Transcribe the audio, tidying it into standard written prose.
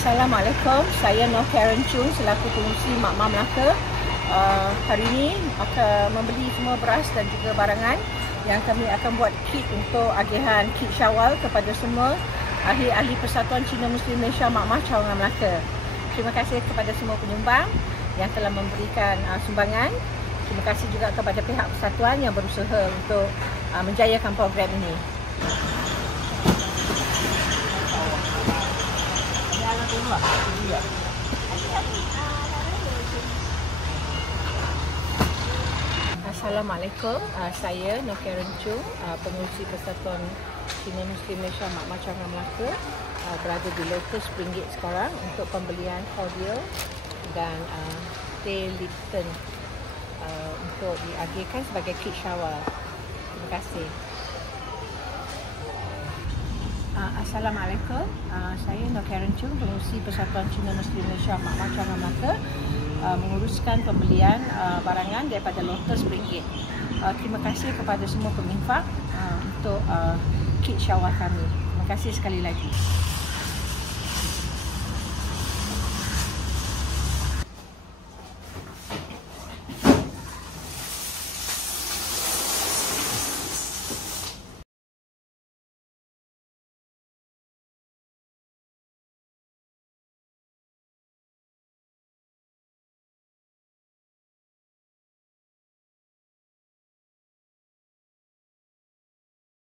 Assalamualaikum, saya Noh Karen Chung selaku pengurusi Mak-Mak Melaka. Hari ini akan membeli semua beras dan juga barangan yang kami akan buat kit untuk agihan kit Syawal kepada semua ahli-ahli Persatuan Cina Muslim Malaysia Mak-Mak Cawangan Melaka. Terima kasih kepada semua penyumbang yang telah memberikan sumbangan. Terima kasih juga kepada pihak persatuan yang berusaha untuk menjayakan program ini. Assalamualaikum, saya Noh Karen Chung, pengurusi Persatuan Cina Muslim Malaysia Mak-Mak Cawangan Melaka, berada di Lotus RM1 sekarang untuk pembelian cordial dan teh Lipton untuk diagihkan sebagai kit Syawal. Terima kasih. Assalamualaikum, saya Noh Karen Chung, pengurusi Persatuan Cina Muslim Malaysia Mak-Mak Cawangan Melaka, menguruskan pembelian barangan daripada Lotus RM1. Terima kasih kepada semua peminfak untuk kit Syawal kami. Terima kasih sekali lagi.